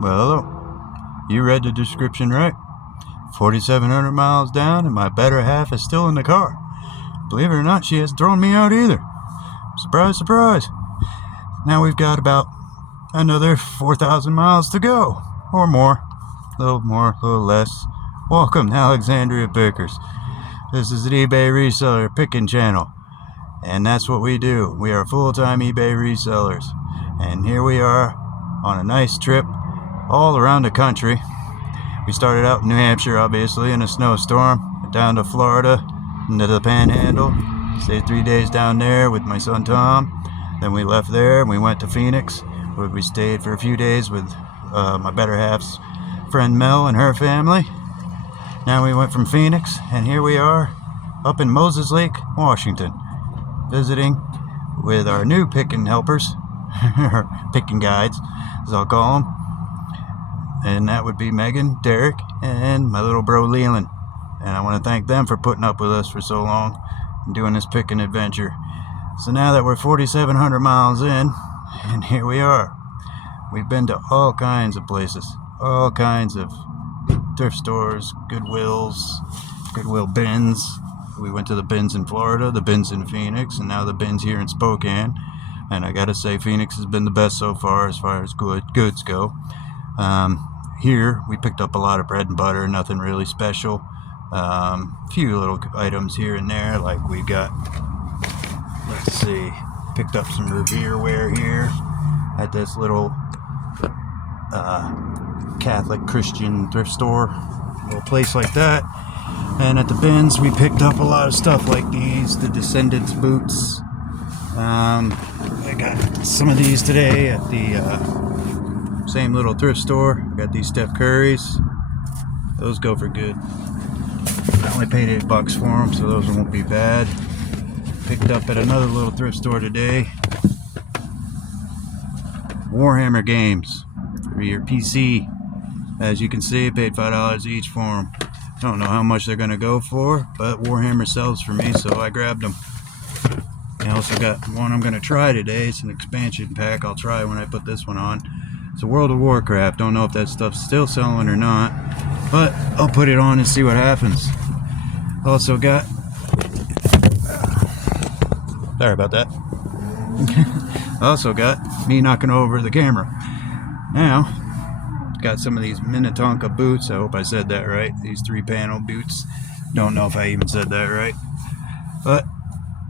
Well, hello. You read the description right. 4,700 miles down, and my better half is still in the car. Believe it or not, she hasn't thrown me out either. Surprise, surprise. Now we've got about another 4,000 miles to go, or more. A little more, a little less. Welcome to Alexandria Pickers. This is an eBay reseller picking channel, and that's what we do. We are full-time eBay resellers, and here we are on a nice trip all around the country. We started out in New Hampshire, obviously, in a snowstorm, went down to Florida, into the Panhandle, stayed 3 days down there with my son Tom. Then we left there and we went to Phoenix, where we stayed for a few days with my better half's friend Mel and her family. Now we went from Phoenix, and here we are up in Moses Lake, Washington, visiting with our new picking helpers, picking guides, as I'll call them. And that would be Megan, Derek, and my little bro Leland. And I want to thank them for putting up with us for so long and doing this picking adventure. So now that we're 4,700 miles in, and here we are. We've been to all kinds of places, all kinds of thrift stores, Goodwills, Goodwill bins. We went to the bins in Florida, the bins in Phoenix, and now the bins here in Spokane. And I gotta say, Phoenix has been the best so far as goods go. Here we picked up a lot of bread and butter, nothing really special. Few little items here and there, like we got, let's see, picked up some Revere ware here at this little Catholic Christian thrift store, little place like that. And at the bins we picked up a lot of stuff like these, the Descendants boots. I got some of these today at the same little thrift store. I got these Steph Currys. Those go for good. I only paid $8 for them, so those won't be bad. Picked up at another little thrift store today, Warhammer games for your PC. As you can see, I paid $5 each for them. Don't know how much they're gonna go for, but Warhammer sells for me, so I grabbed them. I also got one I'm gonna try today. It's an expansion pack I'll try when I put this one on. It's a World of Warcraft. Don't know if that stuff's still selling or not, but I'll put it on and see what happens. Also got, sorry about that. Also got me knocking over the camera. Now, got some of these Minnetonka boots. I hope I said that right. These 3-panel boots. Don't know if I even said that right. But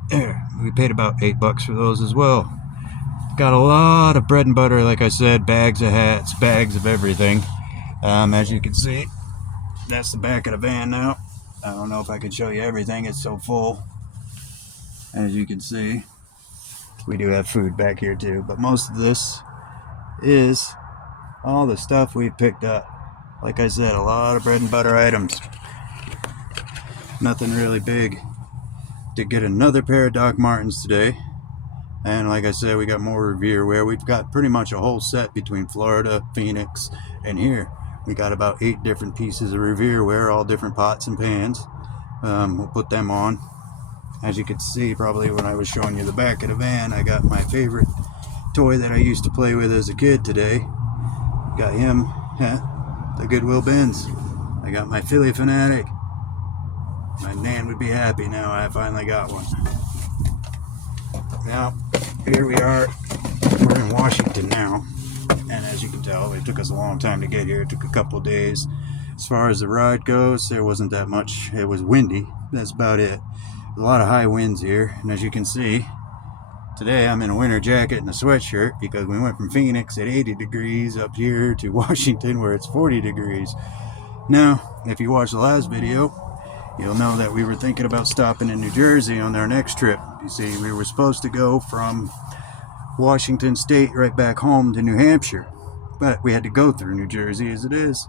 there, we paid about $8 for those as well. Got a lot of bread and butter, like I said, bags of hats, bags of everything. As you can see, that's the back of the van now. I don't know if I can show you everything, it's so full. As you can see, we do have food back here too, but most of this is all the stuff we picked up. Like I said, a lot of bread and butter items. Nothing really big. Did get another pair of Doc Martens today. And like I said, we got more Revere ware. We've got pretty much a whole set between Florida, Phoenix, and here. We got about 8 different pieces of Revere ware, all different pots and pans. We'll put them on. As you can see, probably when I was showing you the back of the van, I got my favorite toy that I used to play with as a kid today. Got him, the Goodwill bins. I got my Philly Fanatic. My nan would be happy now I finally got one. Now, here we are. We're in Washington now, and as you can tell, it took us a long time to get here. It took a couple of days. As far as the ride goes, there wasn't that much. It was windy. That's about it. A lot of high winds here, and as you can see, today I'm in a winter jacket and a sweatshirt because we went from Phoenix at 80 degrees up here to Washington where it's 40 degrees. Now, if you watched the last video, you'll know that we were thinking about stopping in New Jersey on our next trip. You see, we were supposed to go from Washington State right back home to New Hampshire, but we had to go through New Jersey as it is.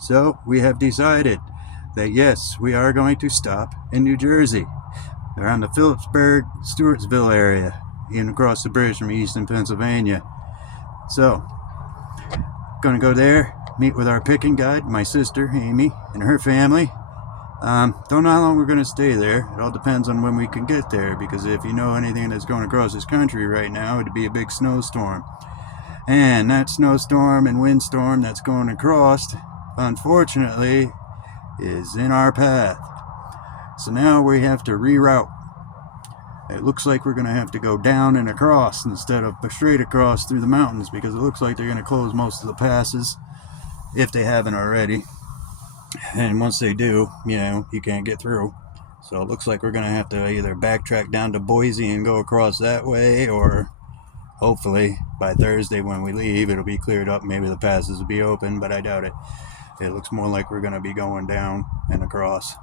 So we have decided that yes, we are going to stop in New Jersey, around the Phillipsburg, Stewartsville area, in across the bridge from Easton, Pennsylvania. So, gonna go there, meet with our picking guide, my sister Amy and her family. Don't know how long we're going to stay there. It all depends on when we can get there, because if you know anything that's going across this country right now, it'd be a big snowstorm. And that snowstorm and windstorm that's going across, unfortunately, is in our path. So now we have to reroute. It looks like we're going to have to go down and across instead of straight across through the mountains, because it looks like they're going to close most of the passes, if they haven't already. And once they do, you can't get through. So it looks like we're going to have to either backtrack down to Boise and go across that way, or hopefully by Thursday when we leave it'll be cleared up. Maybe the passes will be open, but I doubt it. It looks more like we're going to be going down and across.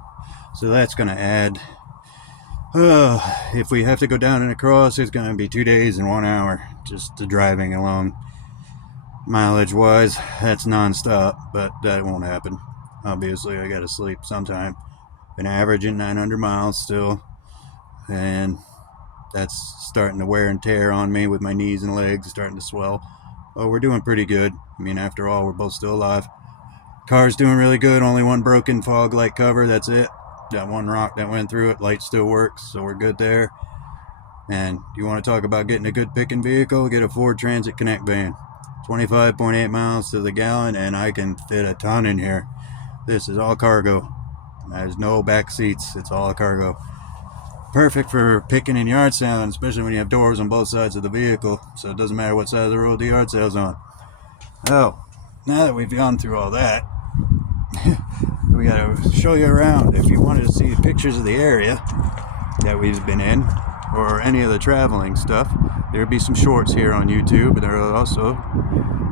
So that's going to add, if we have to go down and across, it's going to be 2 days and 1 hour just to driving alone. Mileage wise, that's non-stop, but that won't happen. Obviously I got to sleep sometime. Been averaging 900 miles still, and that's starting to wear and tear on me with my knees and legs starting to swell. But we're doing pretty good. I mean, after all, we're both still alive. Car's doing really good. Only one broken fog light cover, that's it. That one rock that went through it, light still works, so we're good there. And you want to talk about getting a good picking vehicle, get a Ford Transit Connect van. 25.8 miles to the gallon, and I can fit a ton in here. This is all cargo. There's no back seats, it's all cargo. Perfect for picking and yard sailing, especially when you have doors on both sides of the vehicle, so it doesn't matter what side of the road the yard sale's on. Oh, now that we've gone through all that, we gotta show you around. If you wanted to see pictures of the area that we've been in, or any of the traveling stuff, there'll be some shorts here on YouTube, but there are also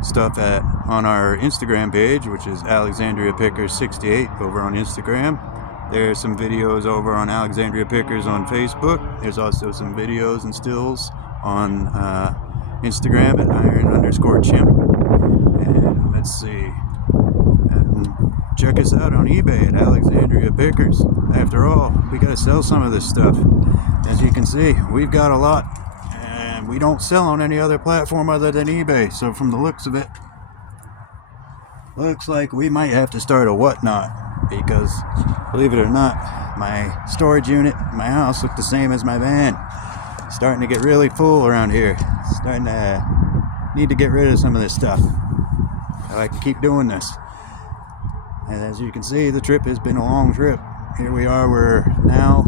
stuff on our Instagram page, which is Alexandria Pickers 68 over on Instagram. There's some videos over on Alexandria Pickers on Facebook. There's also some videos and stills on Instagram at iron_chimp. And let's see. And check us out on eBay at Alexandria Pickers. After all, we got to sell some of this stuff. As you can see, we've got a lot. And we don't sell on any other platform other than eBay. So from the looks of it, looks like we might have to start a whatnot. Because, believe it or not, my storage unit in my house looked the same as my van. It's starting to get really full around here. Starting to need to get rid of some of this stuff so I can keep doing this. And as you can see, the trip has been a long trip. Here we are, we're now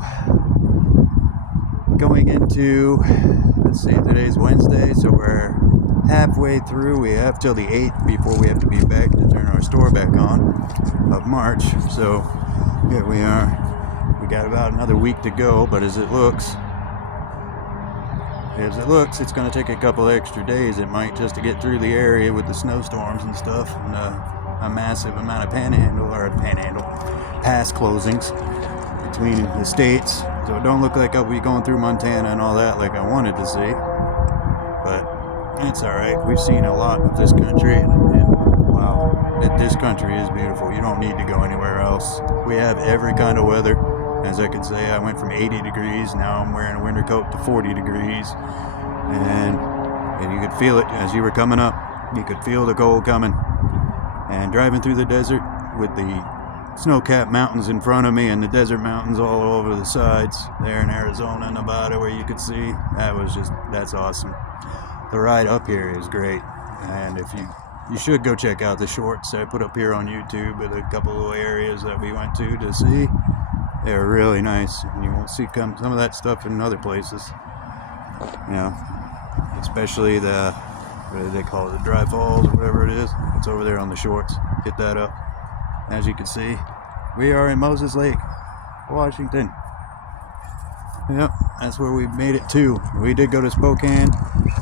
going into, let's see, today's Wednesday, so we're halfway through. We have till the 8th before we have to be back to turn our store back on of March. So here we are. We got about another week to go, but as it looks, it's going to take a couple extra days. It might, just to get through the area with the snowstorms and stuff, and a massive amount of pass closings between the states. So it don't look like I'll be going through Montana and all that like I wanted to see, but it's alright. We've seen a lot of this country, and wow, this country is beautiful. You don't need to go anywhere else. We have every kind of weather. As I can say, I went from 80 degrees, now I'm wearing a winter coat, to 40 degrees, and you could feel it as you were coming up. You could feel the cold coming. And driving through the desert with the snow-capped mountains in front of me and the desert mountains all over the sides there in Arizona and Nevada where you could see, that's awesome. The ride up here is great, and if you should go check out the shorts I put up here on YouTube with a couple of areas that we went to see. They're really nice, and you won't see some of that stuff in other places. You know, especially the, what do they call it, the Dry Falls or whatever it is. It's over there on the shorts. Hit that up. As you can see, we are in Moses Lake, Washington. Yep, that's where we made it to. We did go to Spokane.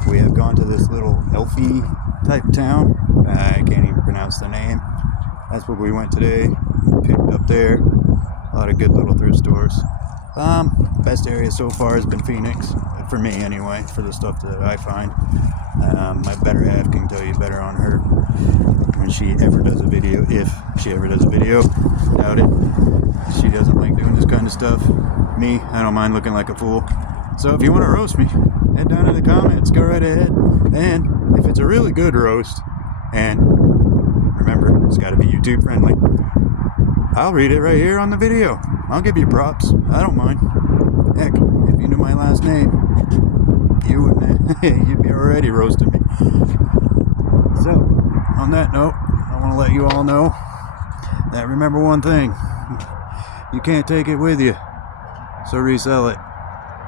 We have gone to this little Elfie type town. I can't even pronounce the name. That's where we went today. Picked up there. A lot of good little thrift stores. Best area so far has been Phoenix, for me anyway, for the stuff that I find. My better half can tell you better on her when she ever does a video, if she ever does a video. Doubt it. She doesn't like doing this kind of stuff. Me, I don't mind looking like a fool. So if you want to roast me, head down in the comments, go right ahead. And if it's a really good roast, and remember, it's got to be YouTube friendly, I'll read it right here on the video. I'll give you props. I don't mind. Heck, if you knew my last name, you wouldn't. You'd be already roasting me. So, on that note, I want to let you all know that remember one thing: you can't take it with you, so resell it.